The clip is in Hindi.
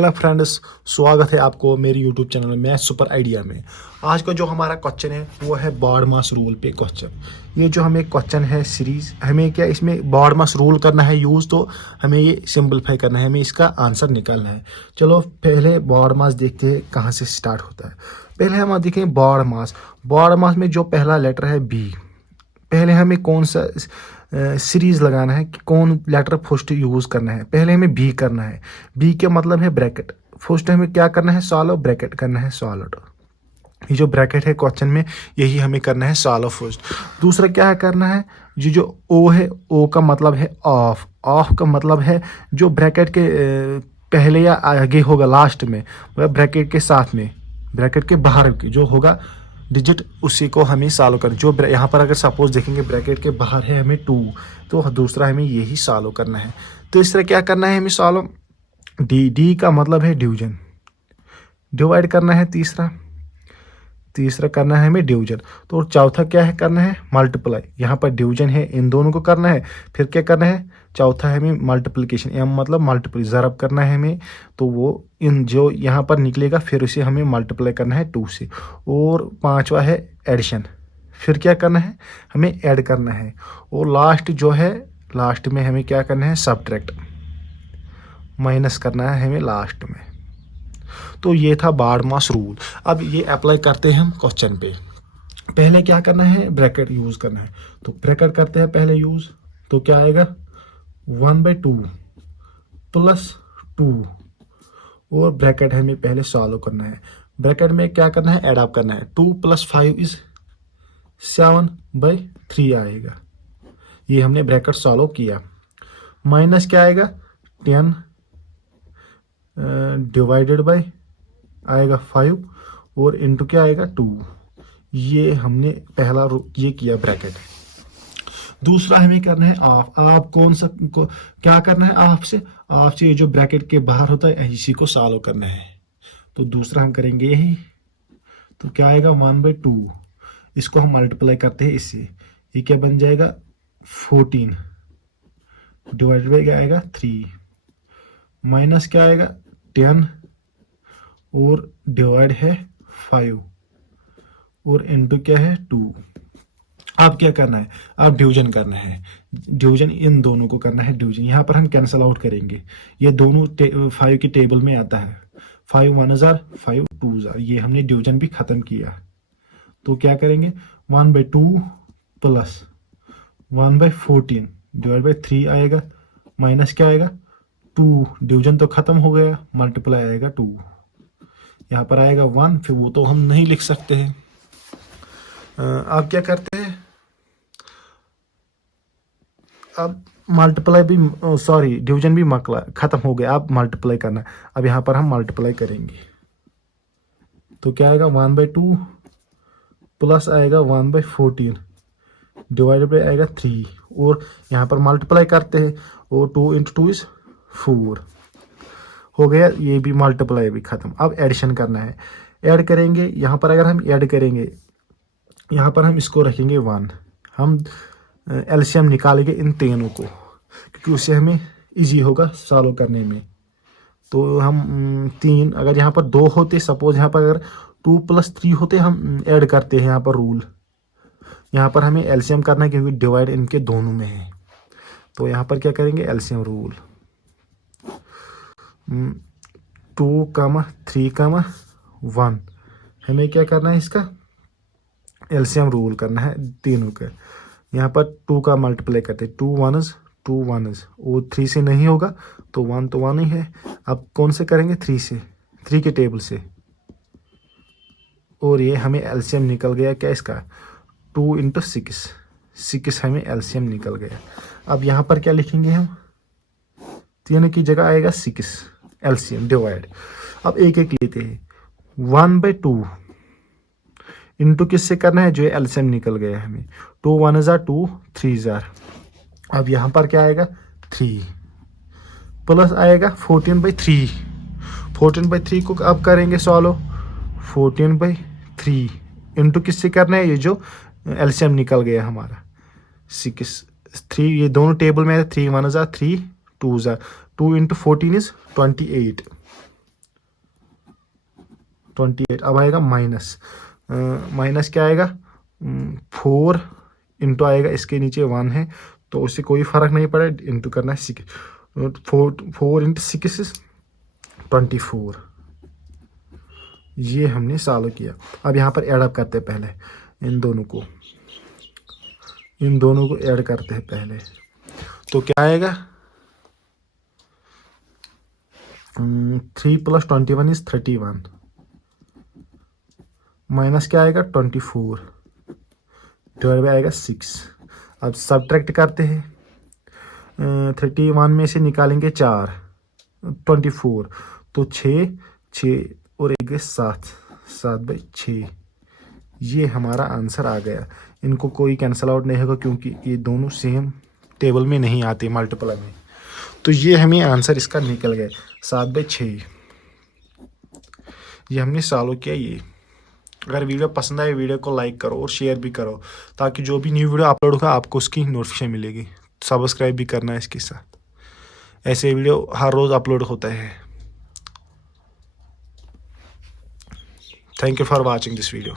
हेलो फ्रेंड्स, स्वागत है आपको मेरे यूट्यूब चैनल में मैथ सुपर आइडिया में। आज का जो हमारा क्वेश्चन है वो है बॉड मास रूल पे क्वेश्चन। ये जो हमें क्वेश्चन है सीरीज, हमें क्या इसमें बॉड मास रूल करना है यूज़, तो हमें ये सिंपलीफाई करना है, हमें इसका आंसर निकालना है। चलो पहले बॉड मास देखते हैं कहाँ से स्टार्ट होता है। पहले हम देखें बॉड मास। बॉड मास में जो पहला लेटर है बी, पहले हमें कौन सा सीरीज लगाना है कि कौन लेटर फर्स्ट यूज़ करना है। पहले हमें बी करना है। बी के मतलब है ब्रैकेट। फर्स्ट हमें क्या करना है, सॉल्व ब्रैकेट करना है सॉल्व। ये जो ब्रैकेट है क्वेश्चन में यही हमें करना है सॉल्व फर्स्ट। दूसरा क्या है करना है, ये जो ओ है, ओ का मतलब है ऑफ। ऑफ का मतलब है जो ब्रैकेट के पहले या आगे होगा लास्ट में, ब्रैकेट के साथ में, ब्रैकेट के बाहर जो होगा डिजिट, उसी को हमें सॉल्व करना। जो यहाँ पर अगर सपोज देखेंगे ब्रैकेट के बाहर है हमें 2, तो दूसरा हमें यही सॉल्व करना है। तीसरा क्या करना है हमें सॉल्व, डी का मतलब है डिवीजन, डिवाइड करना है। तीसरा करना है हमें डिवीजन। तो चौथा क्या है करना है, मल्टीप्लाई। यहाँ पर डिवीजन है, इन दोनों को करना है। फिर क्या करना है, चौथा है हमें मल्टीप्लिकेशन, एम मतलब मल्टीप्लाई, ज़रब करना है हमें। तो वो इन जो यहाँ पर निकलेगा फिर उसे हमें मल्टीप्लाई करना है 2 से। और पांचवा है एडिशन। फिर क्या करना है, हमें ऐड करना है। और लास्ट जो है, लास्ट में हमें क्या करना है, सब्ट्रैक्ट, माइनस करना है हमें लास्ट में। तो ये था बॉड मास रूल। अब ये अप्लाई करते हैं हम क्वेश्चन पे। पहले क्या करना है, ब्रैकेट यूज करना है। तो ब्रैकेट करते हैं पहले यूज। तो क्या आएगा 1/2 प्लस 2, और ब्रैकेट हमें पहले सॉल्व करना है। ब्रैकेट में क्या करना है, एड अप करना है। 2 + 5 = 7/3 आएगा। ये हमने ब्रैकेट सॉल्व किया। माइनस क्या आएगा 10 डिवाइडेड बाय आएगा 5, और इंटू क्या आएगा 2। ये हमने पहला ये किया ब्रैकेट। दूसरा हमें करना है ऑफ। ऑफ कौन सा क्या करना है, ऑफ से ये जो ब्रैकेट के बाहर होता है इसी को सॉल्व करना है। तो दूसरा हम करेंगे यही। तो क्या आएगा 1/2, इसको हम मल्टीप्लाई करते हैं इससे, ये क्या बन जाएगा 14 डिवाइडेड बाय क्या आएगा 3, माइनस क्या आएगा 10, और डिवाइड है 5, और इनटू क्या है 2। अब क्या करना है, अब डिवीजन करना है। डिवीजन इन दोनों को करना है डिवीजन। यहाँ पर हम कैंसल आउट करेंगे, ये दोनों 5 की टेबल में आता है। 5 × 1 = 5 × 2 = ये हमने डिवीजन भी खत्म किया। तो क्या करेंगे 1/2 प्लस 1/14 डिवाइड बाई 3 आएगा, माइनस क्या आएगा 2, डिवीजन तो खत्म हो गया, मल्टीप्लाई आएगा 2। यहाँ पर आएगा 1, फिर वो तो हम नहीं लिख सकते हैं। अब क्या करते हैं, अब मल्टीप्लाई भी, सॉरी डिवीजन भी खत्म हो गया, अब मल्टीप्लाई करना। अब यहाँ पर हम मल्टीप्लाई करेंगे। तो क्या आएगा 1/2 प्लस आएगा 1/14 डिवाइडेड बाई आएगा 3, और यहाँ पर मल्टीप्लाई करते हैं, और 2 × 2 = 4 हो गया। ये भी मल्टीप्लाई भी खत्म। अब एडिशन करना है, ऐड करेंगे। यहाँ पर अगर हम ऐड करेंगे, यहाँ पर हम इसको रखेंगे 1, हम एलसीएम निकालेंगे इन तीनों को, क्योंकि उससे हमें इजी होगा सॉल्व करने में। तो हम 3, अगर यहाँ पर 2 होते, सपोज यहाँ पर अगर 2 + 3 होते, हम ऐड करते हैं यहाँ पर रूल। यहाँ पर हमें एलसीएम करना है क्योंकि डिवाइड इनके दोनों में है। तो यहाँ पर क्या करेंगे, एलसीएम रूल 2, 3, 1, हमें क्या करना है, इसका एलसीएम रूल करना है तीनों का। यहाँ पर 2 का मल्टीप्लाई करते हैं, 2 1s 2 1s, और 3 से नहीं होगा तो 1 तो 1 ही है। अब कौन से करेंगे, 3 से, 3 के टेबल से, और ये हमें एलसीएम निकल गया क्या इसका 2 × 6 हमें एलसीएम निकल गया। अब यहाँ पर क्या लिखेंगे हम, 3 की जगह आएगा 6 एलसीएम डिवाइड। अब एक एक लेते हैं, 1/2 इंटू किससे करना है, जो एलसीएम निकल गया है हमें। 2 1 = 2, 3 = अब यहाँ पर क्या आएगा 3, प्लस आएगा 14/3। 14/3 को अब करेंगे सॉल्व। 14/3 इंटू किससे करना है, ये जो एलसीएम निकल गया हमारा 6 3, ये दोनों टेबल में है। 3 1 = 3, 2 = 2 × 14 = 28। 28। अब आएगा माइनस, माइनस क्या आएगा, 4 इंटू आएगा, इसके नीचे 1 है तो उससे कोई फ़र्क नहीं पड़ा, इंटू करना है 6, 4 इंटू 6 24। ये हमने सॉल्व किया। अब यहाँ पर ऐड अप करते हैं पहले, इन दोनों को ऐड करते हैं पहले, तो क्या आएगा, 3 + 21 = 31, माइनस क्या आएगा 24, डिवाइड बाई आएगा 6। अब सब्ट्रैक्ट करते हैं, 31 में से निकालेंगे 4, 24 तो 6 और 1 7/6। ये हमारा आंसर आ गया। इनको कोई कैंसल आउट नहीं होगा क्योंकि ये दोनों सेम टेबल में नहीं आते मल्टीप्लाई में। तो ये हमें आंसर इसका निकल गया 7/6। ये हमने सॉल्व किया। ये अगर वीडियो पसंद आए वीडियो को लाइक करो और शेयर भी करो ताकि जो भी न्यू वीडियो अपलोड होगा आपको उसकी नोटिफिकेशन मिलेगी। सब्सक्राइब भी करना है इसके साथ, ऐसे वीडियो हर रोज़ अपलोड होता है। Thank you for watching this video.